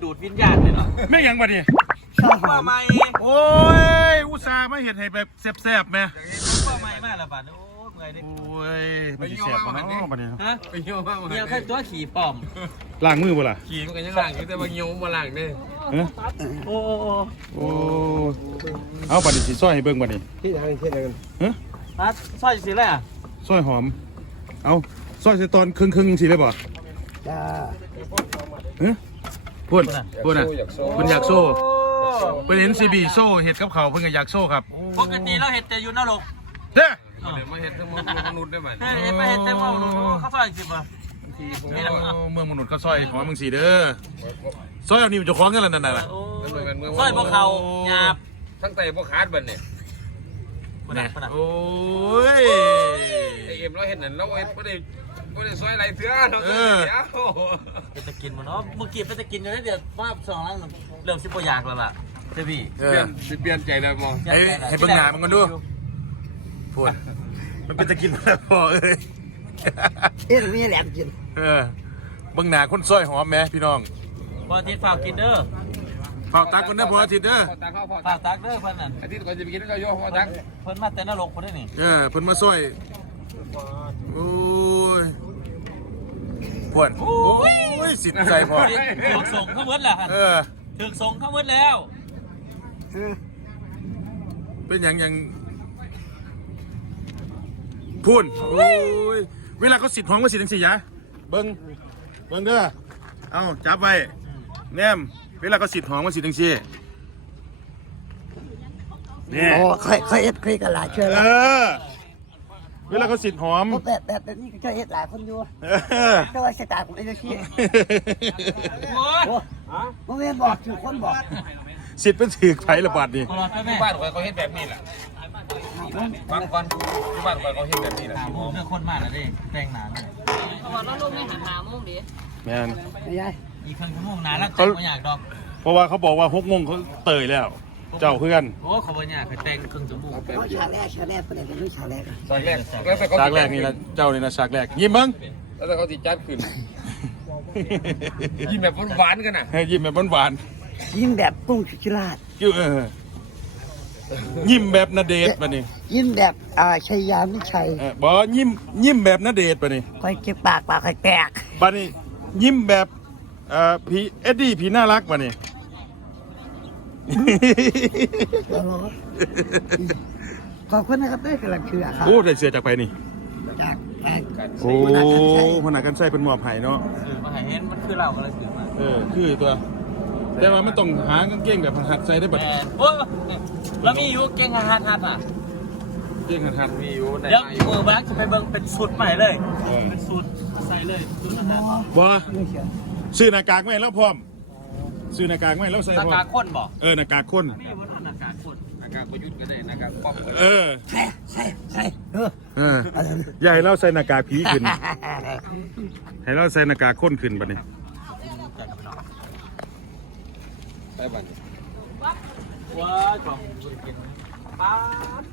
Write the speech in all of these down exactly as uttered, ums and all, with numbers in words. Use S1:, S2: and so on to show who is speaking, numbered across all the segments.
S1: ดูดวิญญาณเลยเหรอ
S2: ไม่ยังบัดนี้
S1: ป้าใหม่
S2: โอ้ยอุตส่าห์มาเห็ดให้แบบแซ่บๆไหม
S1: ป้าใหม่มากละบาทโอ้เมื่อยดิ
S2: โอ้ยมันจะแซ่บมันเนาะบัดนี้
S1: ฮะไปเยี่ยวมากเยี่ยวแค่ตัวขี่ปอม
S2: ล้างมือบ่ล่ะ
S3: ขี่มันก็ยังล้างอยู่แต่บางเยี่ยวมาล้างเนี่ย
S1: โอ้
S2: โอ้เอาบัดนี้สิซอยให้เบิ่งบัดนี้
S3: ที่ไหนที่ไหนกัน
S2: ฮะ
S1: ฮะซอยสิอะไรอ่ะ
S2: ซอยหอมเอาซอยใส่ตอนครึ่งๆสิได้บ่
S3: จ้า
S2: ฮะพูดพูดน่ะเพิ่นอยากโซ่เพิ่นเห็นซีบีโซ่เฮ็ดกับเขาเพิ่นก็อยากโซ่ครับ
S1: ปกติเราเฮ็ดแต่อยู่นรก
S2: เด้อ
S3: เดี๋ยวมาเฮ็ดทั้งมนุษย์ได้มั้ย
S1: เฮ็ดมาเฮ็ดแต่ว่าเขาซอยสิบ่
S2: ทีเมืองมนุษย์ก็ซอยขอมึงสิเด้อซอยเอานี่มันจะคล้องกันแล้วนั่นน่ะ
S1: ซอยบ่เข้าหยาบ
S3: ทั้งไตบ่ขาดบัดนี่
S2: โอ้ย
S3: ไอ้เอ็มเราเฮ็ดนั่นเราเฮ็ดบ่ได้บ่ได้ซอยไรเถื่อเนาะเดี๋ยว
S1: ไปจะกินบ่เนาะเมื่อกี้ไปจะกินอยู่เดี๋ยวว่าสองล้านเริ่มสิบ่อยากแล้วล่ะเจ้าพี่
S3: เปลี่ยนสิเปลี่ยนใจแล้วบ่
S2: ให้ให้เบิ่งหน้ามันก่อนดูพูดมันเป็นจะกินแล้วพอเอ้ย
S4: เอ๊ะมีแหลมกิน
S2: เออเบิ่งหน้าคนซอยหอมแม่พี่น้อง
S1: พออาทิตย์ฝากกินเด้อ
S2: ฝากตักคนเด้อพออาทิตย์เด้อ
S1: ฝากตักเด้อเพิ่นนั่น
S3: อาทิตย์ก่อนจะไปกินก็โยพอตัก
S1: เพิ่นมาแต่นรกเพิ่นได้นี่
S2: เออเพิ่นมาซอยโอ้ยพวนโอ้ยสิทธิ์ใจพอ
S1: ถูกส่งเข้าเบิดแล้วฮะ
S2: เออ
S1: ถูกส่งเข้าเบิดแล้ว
S2: เป็นหยังยังพูนโอ้ยเวลาเขาสิทธิ์หอมก็สิทธิ์จังสิยะเบิ้งเบิ้งเด้อเอาจับไว้แนมเวลาเขาสิทธิ์หอมก็สิทธิ์จังสิ
S4: นี่โอ้ค่อยค่อยเอ็ดค่อยกันหลายเชื่อแล้ว
S2: เวลาเขาสิทธิ์หอม
S4: แบบแบบแบบนี้ก็จะเอ็ดหลายคนอยู่แต่ว่าสายตาผมได้ชี้โอ้ผมไม่บอกถือคนบอก
S2: สิทธิ์เป็นถือไผ่ระบาดนี่
S3: ที่บ้านเขาเฮ็ดแบบนี้แหละบางคนที่บ้านเขาเฮ็ดแบบนี้แหละ
S1: โอ้เรื่องคนมากนะดิแต่งหนาเนี่ย
S5: เพราะว่าเราลงในหาหาโมงดิ
S2: แม่น
S4: ไม่ใช่
S1: อีกครึ่งชั่วโมงนานแล้วแต่ไม่อยากดอก
S2: เพราะว่าเขาบอกว่าหกโมงเขาเตยแล้วเจ้าเพื่อน
S1: โอ้เขาบอกเนี่ยเขาแต่งครึ่งชั่วโมง
S4: ฉากแรกฉากแรกเป็นอะไรเป็นฉากแรก
S3: ฉากแรก
S2: ฉากแรกนี่นะเจ้านี่นะฉากแรกยิ้มมึง
S3: แล้วเขาติดจัดขึ้นยิ้มแบบหวานกันนะ
S2: ยิ้มแบบหวาน
S4: ยิ้มแบบปุ้งสุชิราช
S2: ยิ้มเออยิ้มแบบนาเดชป่ะนี่
S4: ยิ้มแบบอ่าชัยยามิชัย
S2: บอกยิ้มยิ้มแบบนาเดชป่ะนี่
S4: คอยเก็บปากปากคอยแตก
S2: ป่ะนี่ยิ้มแบบเอ่อผีเอ็ดดี้ผีน่ารักป่ะนี่
S4: ขอบคุณนะครับได้กำลังเชื่อครับ
S2: โอ้ได้เสือจากไปนี่
S4: จาก
S2: โอ้พนักกันใส่เป็นหมอบไห่เนาะ
S1: มาหายเห็นมันคือเราก็เลยถือมา
S2: เออคือตัวแต่ว่าไม่ต้องหากางเกงแบบหัดใส่ได้บัด
S1: โอ้แล้วมีอยู่เก่งหัดหัดอ่ะ
S2: เกงหัด
S3: มีอยู่
S1: เดี๋ยวมือแบงค์จะไปเบิ่งเป็นสูตรใหม่เลยเป็นสูตรใส่เลยสูตรหัด
S2: บ่ซื้อหน้ากากไม่แล้วพร้อมซื้อหน้ากากไม่แล้วใส่
S1: พร้อมหน้ากากข้นบ่
S2: เออหน้ากากข้น
S1: นี่ว่าหน้ากากข้น
S3: หน้ากากประยุทธ์ก็ได้หน้ากากป้อม
S2: เออ
S4: ใช่ใช่ใช่เออ
S2: เออใหญ่แล้วใส่หน้ากากผีขึ้นให้เราใส่หน้ากากข้นขึ้นบัดนี้
S3: ไปบ้าน
S1: ว้าของกินป้า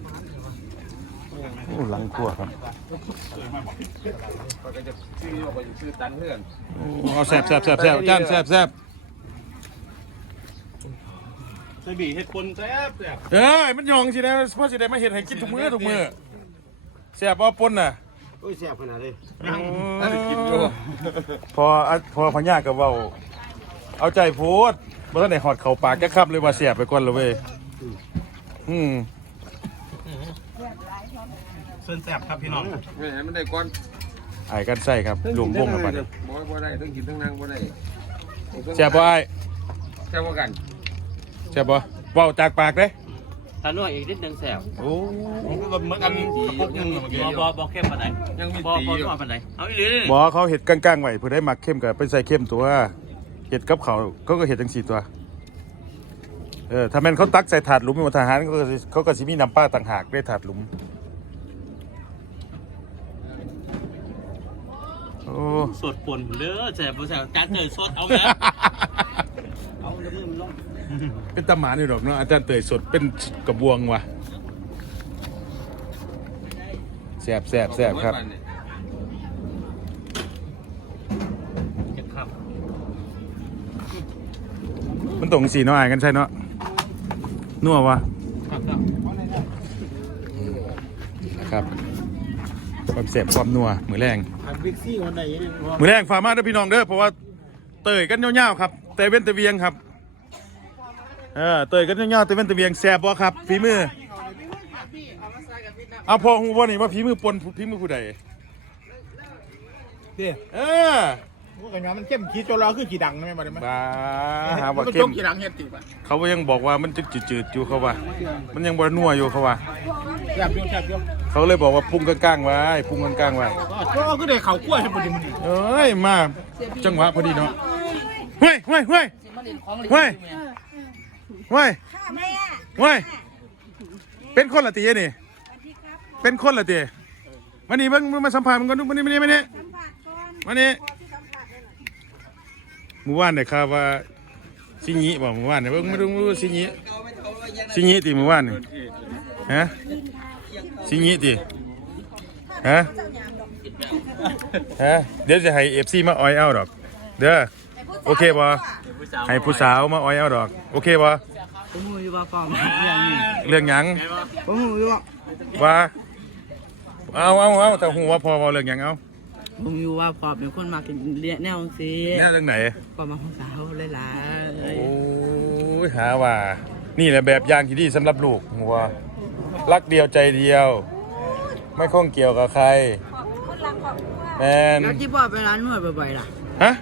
S2: โอ้หลังครัวครับ
S3: ก็จะชื่อออกไปชื่อตันเพื่อน
S2: เอาแซ่บแซ่บแซ่บแซ่บจานแซ่บแซ่บ
S1: ใส่บีเห็ดปนแซ่บแซ่บ
S2: เอ้ยมันยองสิได้เพราะสิได้มาเห็ดให้กินทุกมื้อทุกมื้อแซ่บบ่ปนน่ะ
S3: โอ้ยแซ่บขนาดนี้
S2: พอพอพญาก็เว้าเอาใจโพดบ่ทันได้หอดเข้าปากแค่ครับเลยว่าแซ่บไปก่อนเลยเว้ยอืม
S1: เส้นแซ่บครับพี่น้อง
S3: ไม่เห็นมันได้ก่อน
S2: ไอ้กันใส่ครับรวมวงกันไปบ่
S3: บ่ได้ต้องกินทั้งนั่งบ่ได้
S2: แซ่บบ่ไอ้
S3: แซ่บบ่กัน
S2: แซ่บบ่เว้าจากปากเด้
S1: ถ้าหน่วยอีกนิดนึงแซ่บ
S2: โอ้
S3: มันอันพวกยังมี
S1: บ่บ่บ่เข้มปานใดยังมีบ่บ่นัวปานใดเอาอีหลี
S2: บ่เขาเฮ็ดกลางๆไว้เพื่อได้มักเข้มก็ไปใส่เข้มตัวเห็ดกับเขาเขาก็เห็ดจังสี่ตัวเออถ้าแม่นเขาตักใส่ถาดหลุมเป็นทหารเขาก็เขาก็สิมีน้ำปลาต่างหากได้ถาดหลุมโอ้
S1: สดป่นเด้อแซ่บบ่แซ่บจานเตยสดเอาแล้วเอาแล้วมือมันลง
S2: เป็นตำหมานี่ดอกเนาะอาจารย์เตยสดเป็นกระบวงว่ะแซ่บแซ่บแซ่บครับตรงสีเนาะอ่านกันใช่เนาะนัววะครับความเสพความนัวมือแรงมือแรงฝากมาด้วยพี่น้องเด้อเพราะว่าเตยกันยาวๆครับเตยเว้นตะเวียงครับเออเตยกันยาวๆเตยเว้นตะเวียงแซ่บบ่ครับฝีมือเอาพอหูบ่นี่ว่าฝีมือปนฝีมือผู้ใด
S6: เด้
S2: เออ
S6: พวกกันว่ามันเข้มขี้จนเราคือขี้ดังไหมมาได้ไหม
S2: บ้าหาว่า
S6: มัน
S2: เข้
S6: จ
S2: ม
S6: งขี้ดังเฮ็ดติบ่ะ
S2: เขายังบอกว่ามันจืดๆอยู่เขาว่า มันยังบ่นัวอยู่เขาว่า
S6: แซ่บอยู่แซ่บอยู่
S2: เขาเลยบอกว่าปรุงกลางๆไว้ปรุงกลางๆไว้
S6: ก็ก็ได้ข้าวคั่วให้บ่ดีมันดี
S2: เอ้ยมาจังหวะพอดีเนาะเฮ้ยเฮ้ยเฮ้ยเฮ้ยเฮ้ยเฮ้ยเป็นคนละตีนี่เป็นคนละตีมานี่เบิ่งมาสัมภาษณ์มันก่อนดูมานี่มานี่มานี่มานี่หมู่บ้านเนี่ยครับว่าสิญิบอกหมู่บ้านเนี่ยเบิ่งมาดูมาดูสิญิสิญิติหมู่บ้านนี่ฮะสิญิติฮะฮะเดี๋ยวจะให้ เอฟ ซี มาออยเอาดอกเด้อโอเคบ่ให้ผู้สาวมาออยเอาดอกโอเคบ่
S4: ผมรู้อยู่ว่าฟอร์มอย่างนี้
S2: เรื่องหยัง
S4: ผมรู้อยู่ว่า
S2: ว่าเอาเอาเอาแต่หูว่าพอเว้าเรื่องหยังเอา
S4: ผมอยู่ว่าฟอร์มเป็นคนมากินเลี้ยแนวสิ
S2: แน่เรื่องไหน
S4: ฟอร์มมาของสาวหลาย
S2: โอ้ยหาว่านี่แหละแบบอย่างที่ดีสำหรับลูกหัวรักเดียวใจเดียว ไม่ข้องเกี่ยวกับใครแมน
S4: ๆแล้วที่บอกไปร้านนวดบ่อยๆล่ะ
S2: ฮะ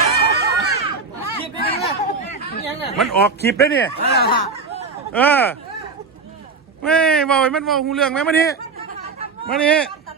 S2: มันออกคลิปได้เนี่ยเออไม่เว่าไอ้มันเว่าหูเรื่องไหมมานี่มานี่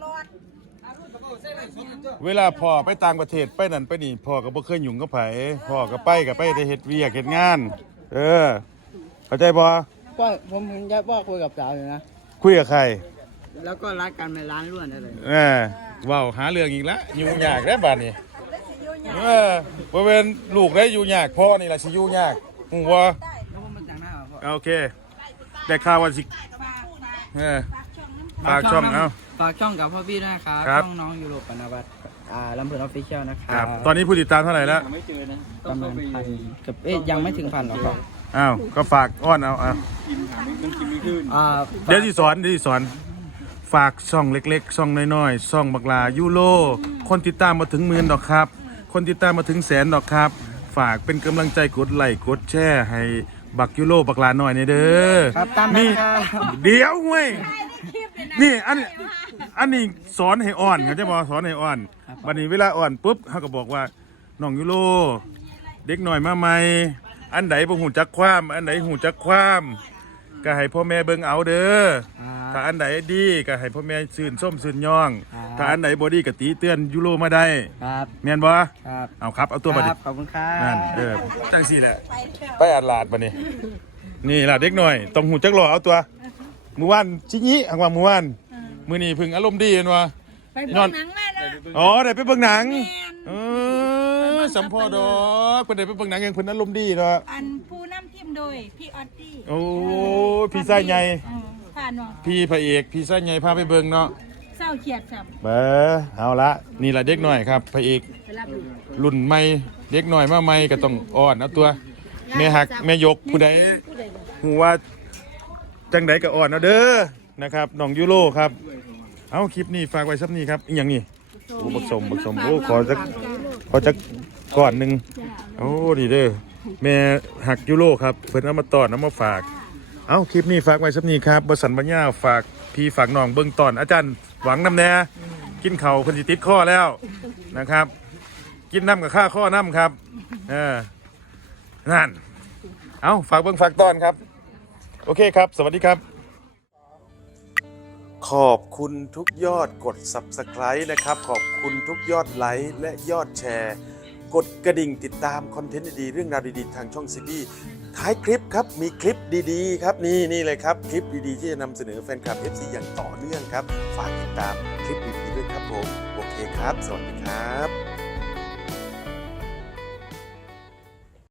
S2: เวลาพ่อไปต่างประเทศไปนั่นไปนี่พ่อก็บ่เคยยุ่งกับไผพ่อก็ไปก็ไปแต่เฮ็ดเวียกเฮ็ดงาน เออเข้าใจบ่
S4: ก็ผมผมจะบอกคุยกับสาวอยู่นะ
S2: คุยกับใคร
S4: แล้วก็รักกันในร้านล้วนอะไร
S2: เออเว้าหาเรื่องอีกแล้วยุ่งยากแล้วบัดนี้เออบ่เป็นลูกได้อยู่ยากพ่อนี่ล่ะสิอยู่ยากฮู้บ่
S4: แล้วผมมาจากหน้าพ่อ
S2: โอเคได้ข่าวว่าสิเออฝากช่องเอา
S4: ฝากช่องกับพ่อพี่ด้วยนะครับ
S2: ครับ
S4: ช่องน้องยูโรปนวัตอ่าลำเพลินออฟฟิเชียลนะค
S2: ค
S4: รั
S2: รั
S4: บบ
S2: ตอนนี้ผู้ติดตามเท่าไหร่แล้ว
S4: ประมาณพันกับเอ๊ยยังไม่ถึงพันหรอกครับ
S2: อ้าวก็ฝากอ้อนเอาเอา
S4: อ่า
S2: เดี๋ยวที่สอนเดี๋ยวที่สอนฝากช่องเล็กๆช่องน้อยๆช่องบักลายูโรคนติดตามมาถึงหมื่นดอกครับ คนติดตามมาถึงแสนดอกครับ ฝากเป็นกำลังใจกดไลค์กดแชร์ให้บักยูโรบักลาหน่อยในเด้อ
S4: ครับตามนั้น
S2: นี่
S4: ครับ
S2: เดี๋ยวเว้ยนี่อันอันนี้สอนให้อ่อนเขาจะบอกสอนให้อ่อนบัดนี้เวลาอ่อนปุ๊บเขาก็บอกว่าน้องยูโรเด็กหน่อยมาใหม่อันไหนบ่หูจักความอันไหนหูจักความก็ให้พ่อแม่เบิ่งเอาเด้อถ้าอันไหนดีก็ให้พ่อแม่ชื่นส้มชื่นย่อง ถ้าอันไหนบ่ดีก็ตีเตือนยูโรมาได้
S4: ครับ
S2: แม่นบ่
S4: ครับ
S2: เอาครับเอาตัว
S4: ค
S2: บัด
S4: รั
S2: นี้
S4: บขอบคุณครับ
S2: นั่นเออจังสี่แหละไปอาดลาดบัดนี้นี่ล่ะเด็กหน่อยต้องหูจักหล่อเอาตัวเมื่อวานชิญิอังว่าเมื่อวานมื้อนี้เพิ่งอารมณ์ดีเห็นว่า
S7: ไปเบิ่งหนังแม่เลย
S2: อ๋อได้ไปเบิ่งหนัง
S7: แม่น
S2: เออสัมพอดอกเพิ่นได้ไปเบิ่งหนังเองเพิ่นอารมณ์ดีเนาะ
S7: อันผู้นำทีมโดยพี่ออตตี้
S2: โอ้พี่ชายใหญ่
S7: อืมผ่านเนาะ
S2: พี่พระเอกพี่ชายใหญ่พาไปเบิ่งเนาะ
S7: เศร้าเขียดสับ
S2: เบ้อเอาละนี่ล่ะเด็กหน่อยครับพระเอก
S7: ไปรับดู
S2: รุ่นใหม่เด็กหน่อยมาใหม่ก็ต้องอ่อนเอาตัวแม่หักแม่ยกผู้ใดฮู้ว่าจังไดก็อ่อนเอาเด้อนะครับน้องยูโรครับเอาคลิปนี้ฝากไว้ซับนี้ครับอีหยังนี่โอ้บักสมบักสมโอ้ขอจักขอจักก่อนหนึงโอ้ดีเด้อแม่หักยูโรครับเพิ่นเอามาตอนเอามาฝากเอาคลิปนี้ฝากไว้ซับนี้ครับบสันบัญญาฝากพี่ฝากน้องเบิ่งตอนอาจารย์หวังนำแน่กินเข่าวเพิ่นสิติดข้อแล้วนะครับ กินน้ำกับข้าข้อน้ำครับเออนั่นเอาฝากเบิ่งฝากตอนครับโอเคครับสวัสดีครับขอบคุณทุกยอดกด ซับสไครบ์ นะครับขอบคุณทุกยอดไลค์และยอดแชร์กดกระดิ่งติดตามคอนเทนต์ดีๆเรื่องราวดีๆทางช่องซีบีท้ายคลิปครับมีคลิปดีๆครับนี่นี่เลยครับคลิปดีๆที่จะนำเสนอแฟนคลับ เอฟ ซี อย่างต่อเนื่องครับฝากติดตามคลิปดีๆด้วยครับผมโอเคครับสวัสดีครับ